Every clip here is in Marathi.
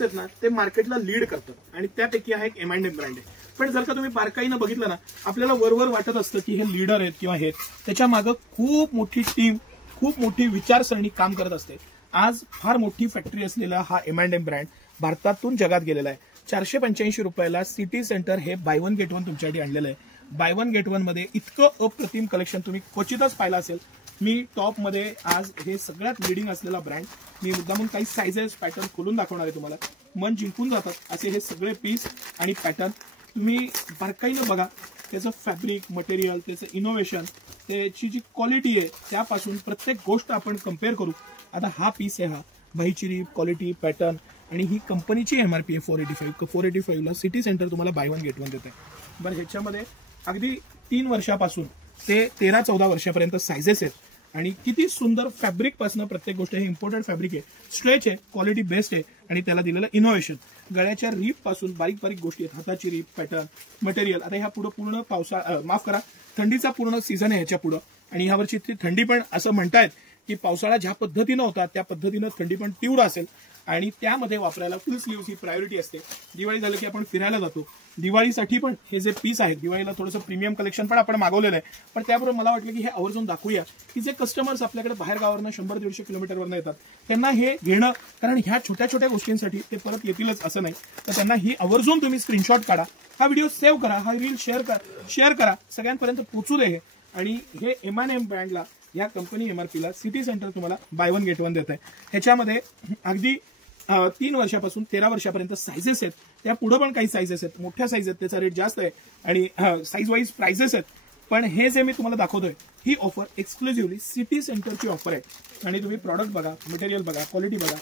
आहेत ना ते मार्केटला लीड करतात आणि त्यापैकी हा एक M&M ब्रँड आहे। पण जर का तुम्ही बारकाईने बघितलं ना आपल्याला वरवर वाटत असतं की हे लीडर आहेत किंवा हे त्याच्या मागे खूप मोठी टीम खूप मोठी विचारसरणी काम करत असते। आज फार मोठी फॅक्टरी असलेला हा M&M ब्रँड भारतातून जगात गेलेला आहे। 485 रुपयाला सिटी सेंटर हे बाय वन गेट वन तुमच्यासाठी आणलेलं आहे। बाय वन गेट वन मध्ये इतकं अप्रतिम कलेक्शन तुम्ही क्वचितच पाहिलं असेल। मी टॉप मध्ये आज हे सगळ्यात लीडिंग असलेला ब्रँड मी मुद्दामून काही साइजेस पॅटर्न खोलून दाखवणार आहे तुम्हाला। मन जिंकून जातात असे हे सगळे पीस आणि पॅटर्न तुम्ही बारकाईने बघा। त्याचं फॅब्रिक मटेरियल त्याचं इनोव्हेशन त्याची जी क्वालिटी आहे त्यापासून प्रत्येक गोष्ट आपण कंपेअर करू। आता हा पीस आहे, हा भाईचिरी क्वालिटी पॅटर्न आणि ही कंपनीची MRP आहे 485 ला सिटी सेंटर तुम्हाला बाय वन गेट वन देत आहे। बरं ह्याच्यामध्ये अगदी 3 वर्षापासून ते 13-14 वर्षापर्यंत साइजेस आहेत आणि किती सुंदर फॅब्रिक पासून प्रत्येक गोष्ट हे इम्पोर्टेड फॅब्रिक आहे, स्ट्रेच आहे, क्वालिटी बेस्ट आहे आणि त्याला दिलेलं इनोव्हेशन गळ्याच्या रीप पासून बारीक बारीक गोष्टी आहेत, हाताची रीप पॅटर्न मटेरियल। आता ह्या पुढे पूर्ण पावसाळा माफ करा थंडीचा पूर्ण सीझन आहे ह्याच्या पुढे आणि ह्यावरची थंडी पण असं म्हणतायत की पावसाळा ज्या पद्धतीने होता त्या पद्धतीने थंडी पण तीव्र असेल आणि त्यामध्ये वापरायला फुल स्लीव्स ही प्रायोरिटी असते। दिवाळी झाली की आपण फिरायला जातो, दिवाळीसाठी पण हे जे पीस आहेत दिवाळीला थोडंसं प्रीमियम कलेक्शन पण आपण मागवलेलं आहे। पण त्याबरोबर मला वाटलं की हे आवर्जून दाखवूया की जे कस्टमर्स आपल्याकडे बाहेर गावावरनं 100-150 किलोमीटरवरनं येतात त्यांना हे घेणं, कारण ह्या छोट्या छोट्या गोष्टींसाठी ते परत येतीलच असं नाही, तर त्यांना ही आवर्जून तुम्ही स्क्रीनशॉट काढा, हा व्हिडिओ सेव्ह करा, हा रील शेअर करा, सगळ्यांपर्यंत पोहोचू दे। आणि हे M&M ब्रँडला या कंपनी MRP ला सिटी सेंटर तुम्हाला बाय वन गेट वन देत आहे। ह्याच्यामध्ये अगदी 3 वर्षापासून 13 वर्षापर्यंत साइजेस आहेत, त्या पुढे पण काही साइजेस आहेत, मोठ्या साइज आहेत त्याचा रेट जास्त आहे आणि साइज वाईज प्राइसेस आहेत। पण हे जे मी तुम्हाला दाखवतोय ही ऑफर एक्सक्लुझिव्हली सिटी सेंटरची ऑफर आहे आणि तुम्ही प्रॉडक्ट बघा, मटेरियल बघा, क्वालिटी बघा,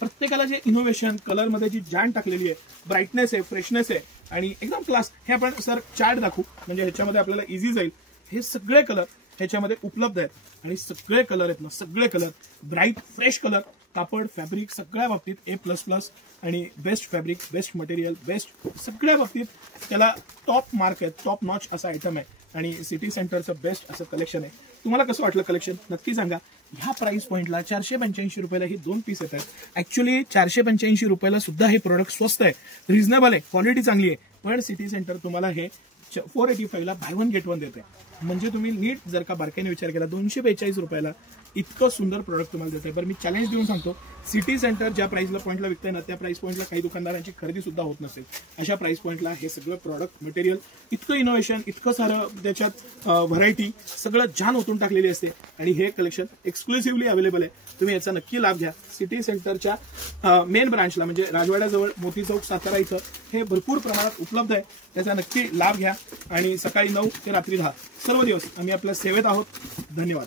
प्रत्येकाला जे इनोव्हेशन कलर मध्ये जी जान टाकलेली आहे, ब्राईटनेस आहे, फ्रेशनेस आहे आणि एकदम क्लास। हे आपण सर चार्ट दाखवू म्हणजे ह्याच्यामध्ये आपल्याला इझी जाईल। हे सगळे कलर ह्याच्यामध्ये उपलब्ध आहेत आणि सगळे कलर आहेत ना, सगळे कलर ब्राईट फ्रेश कलर, कापड फॅब्रिक सगळ्या बाबतीत A++ आणि best fabric best material best सगळ्या बाबतीत त्याला टॉप मार्क आहे, टॉप नॉच असा आयटम आहे आणि सिटी सेंटरचं बेस्ट असं कलेक्शन आहे। तुम्हाला कसं वाटलं कलेक्शन नक्की सांगा। ह्या प्राइस पॉइंटला 485 रुपयाला ही 2 पीस येतात। ऍक्च्युअली 485 रुपयाला सुद्धा हे प्रोडक्ट स्वस्त आहे, रिझनेबल आहे, क्वालिटी चांगली आहे, पण सिटी सेंटर तुम्हाला हे 485 ला बाय वन गेट वन देते। म्हणजे तुम्ही नीट जर का बारकाईने विचार केला 242 रुपयाला इतकं सुंदर प्रोडक्ट तुम्हाला देत आहे। बरं मी चॅलेंज देऊन सांगतो, सिटी सेंटर ज्या प्राइसला पॉईंटला विकताय ना त्या प्राइस पॉईंटला काही दुकानदारांची खरेदी सुद्धा होत नसेल। अशा प्राइस पॉईंटला हे सगळं प्रोडक्ट मटेरियल इतकं इनोव्हेशन इतकं सारं त्याच्यात व्हरायटी सगळं जान ओतून टाकलेली असते आणि हे कलेक्शन एक्सक्लुझिव्हली अवेलेबल आहे। तुम्ही याचा नक्की लाभ घ्या। सिटी सेंटरच्या मेन ब्रांचला म्हणजे राजवाड्याजवळ मोती चौक सातारा इथं हे भरपूर प्रमाणात उपलब्ध आहे, त्याचा नक्की लाभ घ्या आणि सकाळी 9 ते रात्री 10 सर्व दिवस आम्ही आपल्या सेवेत आहोत। धन्यवाद।